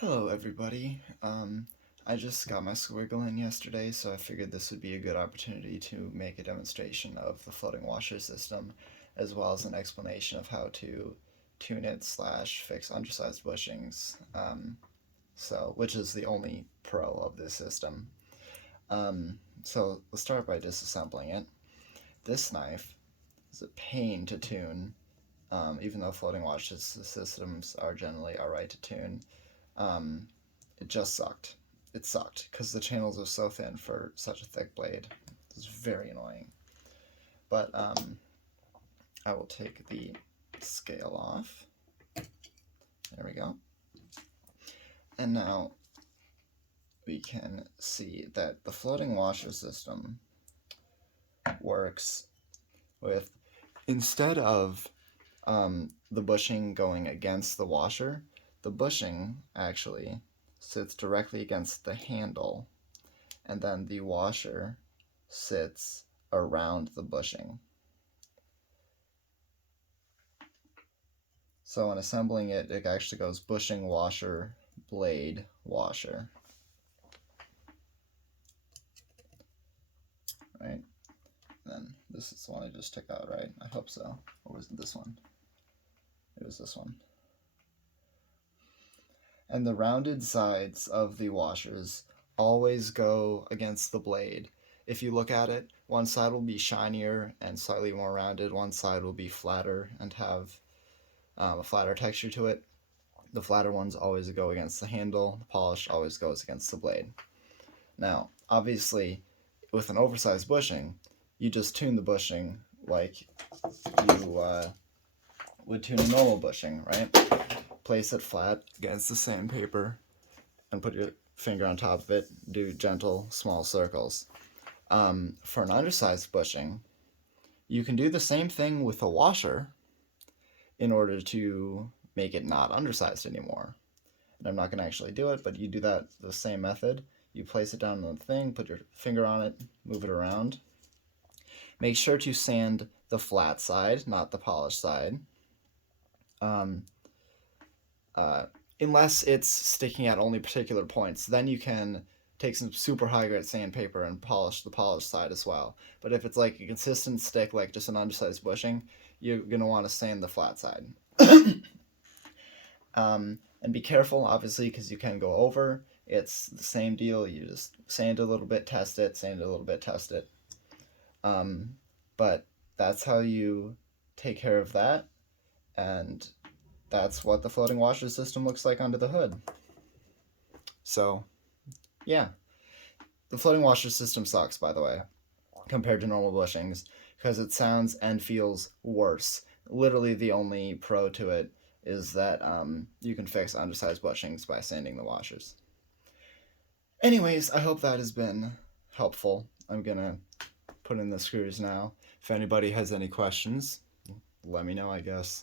Hello everybody. I just got my squiggle in yesterday, so I figured this would be a good opportunity to make a demonstration of the floating washer system, as well as an explanation of how to tune it slash fix undersized bushings, which is the only pro of this system. So let's start by disassembling it. This knife is a pain to tune, even though floating washer systems are generally alright to tune. It just sucked. It sucked because the channels are so thin for such a thick blade. It's very annoying. But I will take the scale off. There we go. And now we can see that the floating washer system works with, instead of the bushing going against the washer, the bushing actually sits directly against the handle, and then the washer sits around the bushing. So when assembling it, it actually goes bushing, washer, blade, washer. Right? Then this is the one I just took out, right? I hope so. Or was it this one? It was this one. And the rounded sides of the washers always go against the blade. If you look at it, one side will be shinier and slightly more rounded, one side will be flatter and have a flatter texture to it. The flatter ones always go against the handle, the polished always goes against the blade. Now, obviously, with an oversized bushing, you just tune the bushing like you would tune a normal bushing, right? Place it flat against the sandpaper and put your finger on top of it. Do gentle, small circles. For an undersized bushing, you can do the same thing with a washer in order to make it not undersized anymore. And I'm not going to actually do it, but you do that the same method. You place it down on the thing, put your finger on it, move it around. Make sure to sand the flat side, not the polished side. Unless it's sticking at only particular points, then you can take some super high grade sandpaper and polish the polished side as well. But if it's like a consistent stick, like just an undersized bushing, you're going to want to sand the flat side. And be careful, obviously, because you can go over. It's the same deal. You just sand a little bit, test it, sand a little bit, test it. But that's how you take care of that. And that's what the floating washer system looks like under the hood. So, yeah. The floating washer system sucks, by the way, compared to normal bushings, because it sounds and feels worse. Literally the only pro to it is that you can fix undersized bushings by sanding the washers. Anyways, I hope that has been helpful. I'm gonna put in the screws now. If anybody has any questions, let me know, I guess.